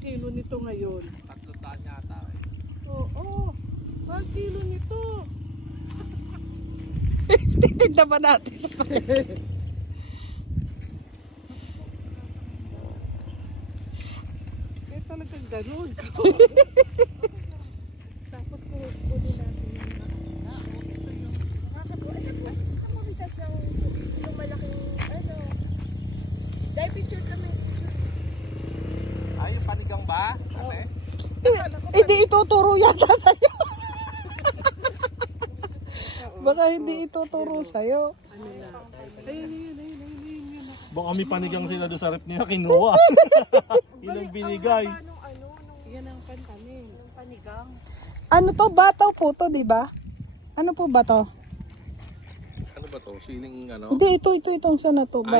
kilo nito ngayon? 300 yata. Oo, 1 kilo nito. Titignan ba natin sa Eh talagang ganun. Tapos kunin natin yung Sa mo bitas yung malaking ano. Dahil picture kami. Ay, yung panigang ba? Ate? Hindi ituturo yata sa'yo. Baka hindi ituturo sa'yo. ano na. Ayun. Baka kami panigang sila doon sa rep nila kinuha. Yun ang binigay. Nung ano, nung Yan ang pantanin. panigang. Ano to? Bataw po to, di ba? Ano po ba to? Ano ba to? Siling ano? Hindi, ito, itong sana to.